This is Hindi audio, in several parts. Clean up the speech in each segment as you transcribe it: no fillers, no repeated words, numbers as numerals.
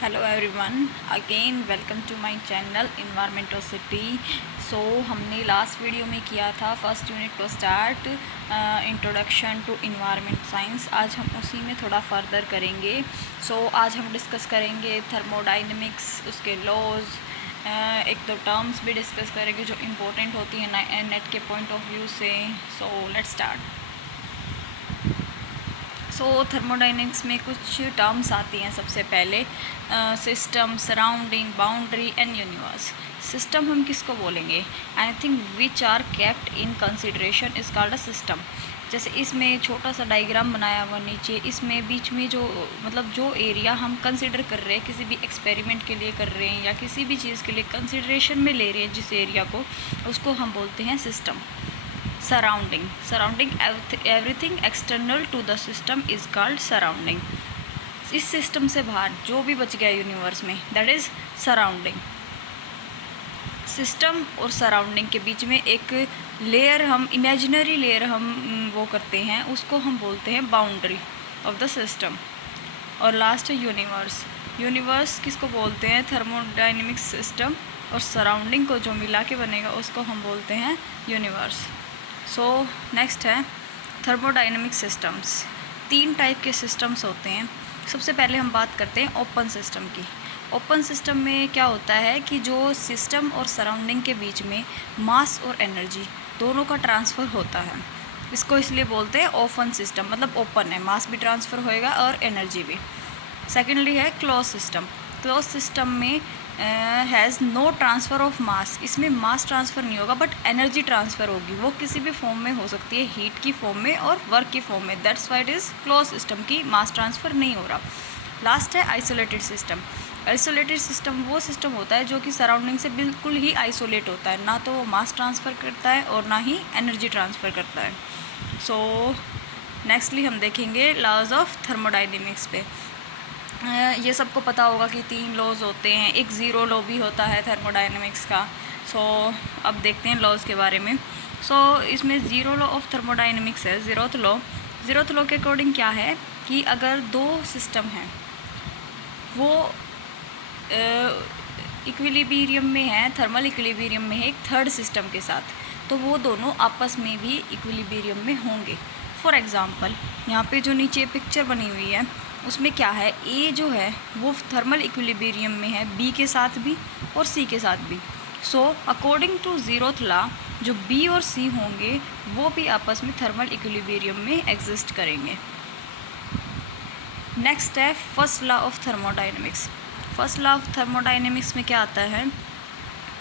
Hello everyone, again welcome to my channel Environmentocity. So हमने लास्ट वीडियो में किया था फर्स्ट यूनिट को start, introduction to environment science. आज हम उसी में थोड़ा फर्दर करेंगे। सो आज हम डिस्कस करेंगे थर्मोडाइनमिक्स, उसके लॉज, एक दो टर्म्स भी डिस्कस करेंगे जो इम्पोर्टेंट होती हैं नेट के पॉइंट ऑफ व्यू से। So let's start. So thermodynamics में कुछ टर्म्स आती हैं। सबसे पहले system, surrounding, boundary and universe. System हम किसको बोलेंगे? Anything which are kept in consideration is called a system. जैसे इसमें छोटा सा डायग्राम बनाया हुआ नीचे, इसमें बीच में जो जो एरिया हम कंसिडर कर रहे हैं, किसी भी एक्सपेरिमेंट के लिए कर रहे हैं या किसी भी चीज़ के लिए कंसिडरेशन में ले रहे हैं जिस एरिया को, उसको हम बोलते हैं system. Surrounding everything external to the system is called surrounding. इस सिस्टम से बाहर जो भी बच गया यूनिवर्स में, दैट इज सराउंडिंग। सिस्टम और सराउंडिंग के बीच में एक लेयर, हम इमेजिनरी लेयर हम वो करते हैं, उसको हम बोलते हैं बाउंड्री ऑफ द सिस्टम। और लास्ट है यूनिवर्स। यूनिवर्स किसको बोलते हैं? थर्मोडाइनमिक सिस्टम और सराउंडिंग को जो मिला के बनेगा उसको हम बोलते हैं यूनिवर्स। सो नेक्स्ट है थर्मोडाइनमिक सिस्टम्स। 3 टाइप के सिस्टम्स होते हैं। सबसे पहले हम बात करते हैं ओपन सिस्टम की। ओपन सिस्टम में क्या होता है कि जो सिस्टम और सराउंडिंग के बीच में मास और एनर्जी दोनों का ट्रांसफ़र होता है, इसको इसलिए बोलते हैं ओपन सिस्टम। मतलब ओपन है, मास भी ट्रांसफ़र होएगा और एनर्जी भी। सेकेंडली है क्लोज सिस्टम। क्लोज सिस्टम में has no transfer of mass. इसमें मास ट्रांसफ़र नहीं होगा बट एनर्जी ट्रांसफ़र होगी। वो किसी भी फॉर्म में हो सकती है, हीट की फॉर्म में और वर्क की फॉर्म में। That's why it is close system की मास ट्रांसफ़र नहीं हो रहा। लास्ट है आइसोलेटेड सिस्टम। आइसोलेटेड सिस्टम वो सिस्टम होता है जो कि सराउंडिंग से बिल्कुल ही आइसोलेट होता है, ना तो वो मास ट्रांसफ़र करता है और ना ही एनर्जी ट्रांसफ़र करता है। सो नेक्स्टली हम देखेंगे लॉज ऑफ थर्मोडाइनमिक्स पे। ये सबको पता होगा कि 3 लॉज होते हैं। एक ज़ीरो लॉ भी होता है थर्मोडाइनमिक्स का। सो अब देखते हैं लॉज के बारे में। सो इसमें ज़ीरो लॉ ऑफ थर्मोडाइनमिक्स है, ज़ीरोथ लॉ। ज़ीरोथ लॉ के अकॉर्डिंग क्या है कि अगर 2 सिस्टम हैं, वो इक्विलिब्रियम में है, थर्मल इक्विलिब्रियम में है एक थर्ड सिस्टम के साथ, तो वो दोनों आपस में भी इक्विलिब्रियम में होंगे। फॉर एग्ज़ाम्पल यहाँ पे जो नीचे पिक्चर बनी हुई है उसमें क्या है, ए जो है वो थर्मल इक्विलिब्रियम में है बी के साथ भी और सी के साथ भी। So according to zeroth law जो बी और सी होंगे वो भी आपस में थर्मल इक्विलिब्रियम में एग्जिस्ट करेंगे। नेक्स्ट है first law of thermodynamics. First law of thermodynamics में क्या आता है,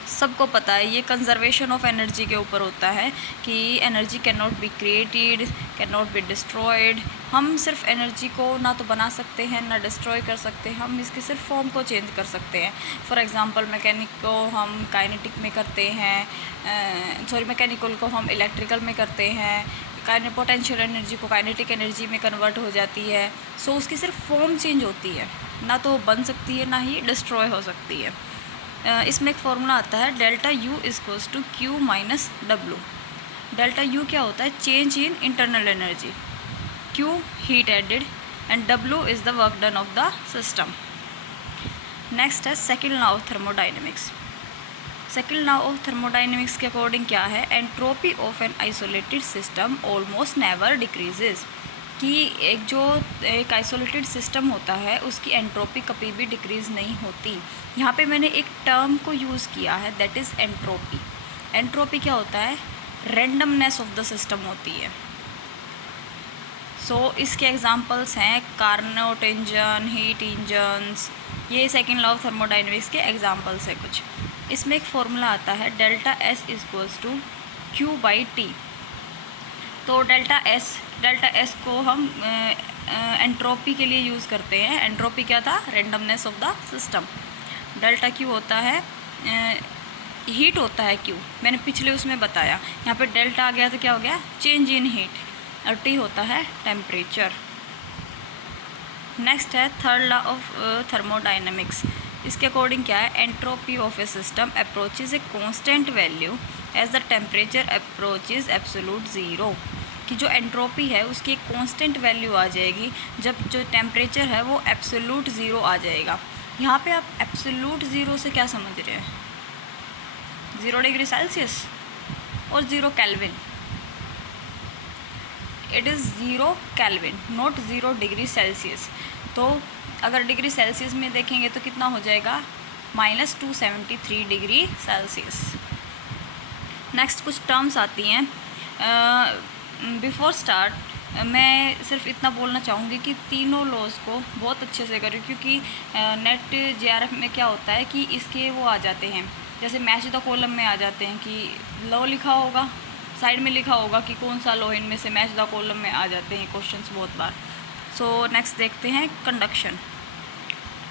सबको पता है, ये कंजर्वेशन ऑफ एनर्जी के ऊपर होता है कि energy can not be created, can not be destroyed. हम सिर्फ एनर्जी को ना तो बना सकते हैं ना डिस्ट्रॉय कर सकते हैं, हम इसके सिर्फ फॉर्म को चेंज कर सकते हैं। फॉर एग्जांपल मैकेनिक को हम काइनेटिक में करते हैं, मैकेनिकल को हम इलेक्ट्रिकल में करते हैं। पोटेंशियल एनर्जी को काइनेटिक एनर्जी में कन्वर्ट हो जाती है। सो उसकी सिर्फ फॉर्म चेंज होती है, ना तो बन सकती है ना ही डिस्ट्रॉय हो सकती है। इसमें एक फॉर्मूला आता है delta U equals to Q minus W. Delta U क्या होता है? Change in internal energy, Q heat added and W is the work done of the system. Next है second law of thermodynamics. Second law of thermodynamics के अकॉर्डिंग क्या है, entropy of an isolated system almost never decreases. कि एक आइसोलेटेड सिस्टम होता है उसकी एंट्रोपी कभी भी डिक्रीज़ नहीं होती। यहाँ पे मैंने एक टर्म को यूज़ किया है, दैट इज़ एंट्रोपी। एंट्रोपी क्या होता है? रैंडमनेस ऑफ द सिस्टम होती है। सो इसके एग्जांपल्स हैं कार्नोट इंजन, हीट इंजन्स। ये सेकेंड लॉ ऑफ थर्मोडाइनमिक्स के एग्जांपल्स है कुछ। इसमें एक फॉर्मूला आता है delta S equals to Q by T. तो डेल्टा एस को हम एंट्रोपी के लिए यूज़ करते हैं। एंट्रोपी क्या था? Randomness of the system. Delta Q होता है हीट होता है क्यू, मैंने पिछले उसमें बताया। यहाँ पे डेल्टा आ गया तो क्या हो गया? Change in heat. और टी होता है टेम्परेचर। नेक्स्ट है थर्ड लॉ ऑफ थर्मोडाइनमिक्स। इसके अकॉर्डिंग क्या है, entropy of a system approaches a constant value as the temperature approaches absolute zero. कि जो एंट्रोपी है उसकी एक कांस्टेंट वैल्यू आ जाएगी जब जो टेम्परेचर है वो एब्सोलूट ज़ीरो आ जाएगा। यहाँ पे आप एब्सोल्यूट ज़ीरो से क्या समझ रहे हैं? 0 डिग्री सेल्सियस और 0 kelvin. It is 0 kelvin, not 0 degree Celsius. तो अगर डिग्री सेल्सियस में देखेंगे तो कितना हो जाएगा? -273 डिग्री सेल्सियस। नेक्स्ट कुछ टर्म्स आती हैं। बिफोर स्टार्ट मैं सिर्फ इतना बोलना चाहूँगी कि तीनों लॉज को बहुत अच्छे से करें, क्योंकि नेट जेआरएफ में क्या होता है कि इसके वो आ जाते हैं, जैसे मैच द कॉलम में आ जाते हैं कि लॉ लिखा होगा, साइड में लिखा होगा कि कौन सा लॉ, इनमें से मैच द कॉलम में आ जाते हैं क्वेश्चंस बहुत बार। सो नेक्स्ट देखते हैं कंडक्शन।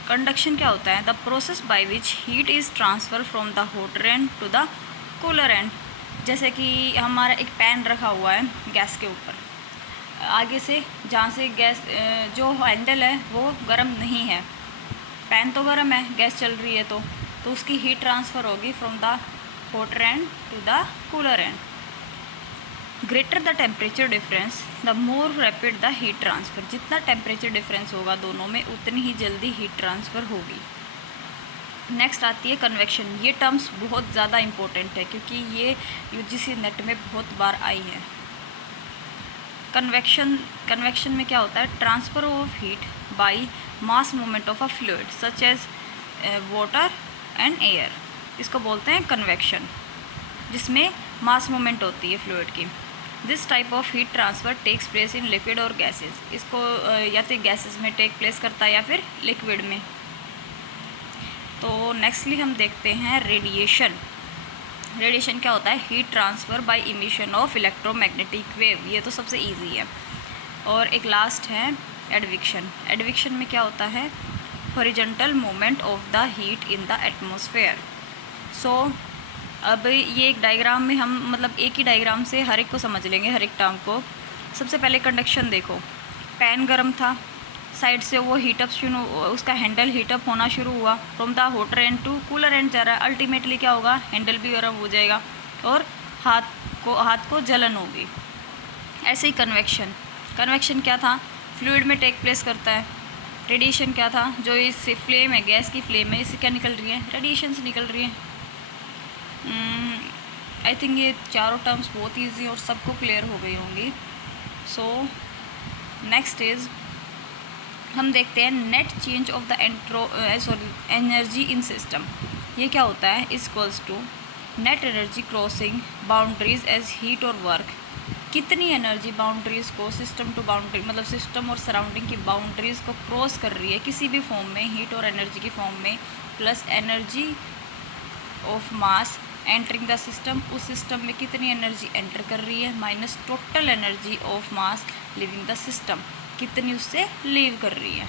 कंडक्शन क्या होता है? The process by which heat is transfer from the hotter end to the cooler end. जैसे कि हमारा एक पैन रखा हुआ है गैस के ऊपर, आगे से जहाँ से गैस जो हैंडल है वो गर्म नहीं है, पैन तो गर्म है, गैस चल रही है, तो उसकी हीट ट्रांसफ़र होगी from the hotter end to the cooler end. Greater the temperature difference the more rapid the heat transfer. जितना टेम्परेचर डिफरेंस होगा दोनों में उतनी ही जल्दी हीट ट्रांसफ़र होगी। नेक्स्ट आती है कन्वेक्शन। ये टर्म्स बहुत ज़्यादा इम्पोर्टेंट है क्योंकि ये यूजीसी नेट में बहुत बार आई है। कन्वेक्शन में क्या होता है? Transfer of heat by mass movement of a fluid such as water and air, इसको बोलते हैं कन्वेक्शन, जिसमें मास मूवमेंट होती है फ्लूइड की। This type of heat transfer takes place in liquid और गैसेस। इसको या तो गैसेस में टेक प्लेस करता है या फिर लिक्विड में। तो नेक्स्टली हम देखते हैं रेडिएशन। रेडिएशन क्या होता है? Heat transfer bye emission of electromagnetic wave. ये तो सबसे इजी है। और एक लास्ट है एडविक्शन। एडविक्शन में क्या होता है? Horizontal movement of the heat in the atmosphere. So अब ये एक डायग्राम में हम मतलब एक ही डायग्राम से हर एक को समझ लेंगे, हर एक टर्म को। सबसे पहले कंडक्शन देखो, पैन गर्म था, साइड से वो हीटअप शुरू, उसका हैंडल हीटअप होना शुरू हुआ, from the hotter end to cooler end जा रहा है। अल्टीमेटली क्या होगा? हैंडल भी गर्म हो जाएगा और हाथ को जलन होगी। ऐसे ही कन्वेक्शन क्या था? फ्लूइड में टेक प्लेस करता है। रेडिएशन क्या था? जो इस फ्लेम है, गैस की फ्लेम है, इससे क्या निकल रही है? रेडिएशंस निकल रही है। आई थिंक ये चारों टर्म्स बहुत ईजी और सबको क्लियर हो गई होंगी। सो नेक्स्ट इज़ हम देखते हैं net change of the energy in system. ये क्या होता है? Equals to net energy crossing boundaries as heat और वर्क। कितनी एनर्जी बाउंड्रीज़ को सिस्टम टू बाउंड्री, मतलब सिस्टम और सराउंडिंग की बाउंड्रीज़ को क्रॉस कर रही है किसी भी फॉर्म में, हीट और एनर्जी की फॉर्म में, plus energy of mass entering the system, उस सिस्टम में कितनी एनर्जी एंटर कर रही है, minus total energy of mass living the system, कितनी उससे लीव कर रही है।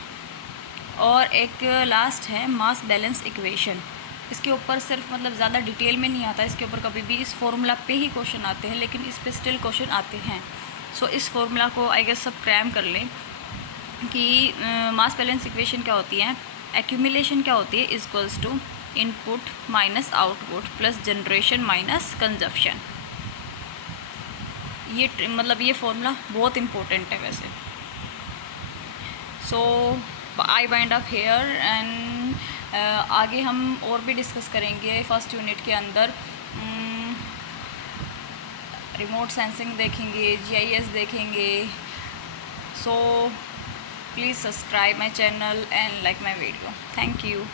और एक लास्ट है मास बैलेंस इक्वेशन। इसके ऊपर सिर्फ मतलब ज़्यादा डिटेल में नहीं आता, इसके ऊपर कभी भी इस फॉर्मूला पे ही क्वेश्चन आते हैं, लेकिन इस पे स्टिल क्वेश्चन आते हैं। सो इस फॉर्मूला को आई गेस सब क्रैम कर लें कि मास बैलेंस इक्वेशन क्या होती है, एक्यूमुलेशन क्या होती है, equals to input minus output plus generation minus consumption. ये मतलब ये फॉर्मूला बहुत इम्पोर्टेंट है वैसे। So I wind up here and आगे हम और भी डिस्कस करेंगे फर्स्ट यूनिट के अंदर। रिमोट सेंसिंग देखेंगे, GIS देखेंगे। So please subscribe my channel and like my video. Thank you.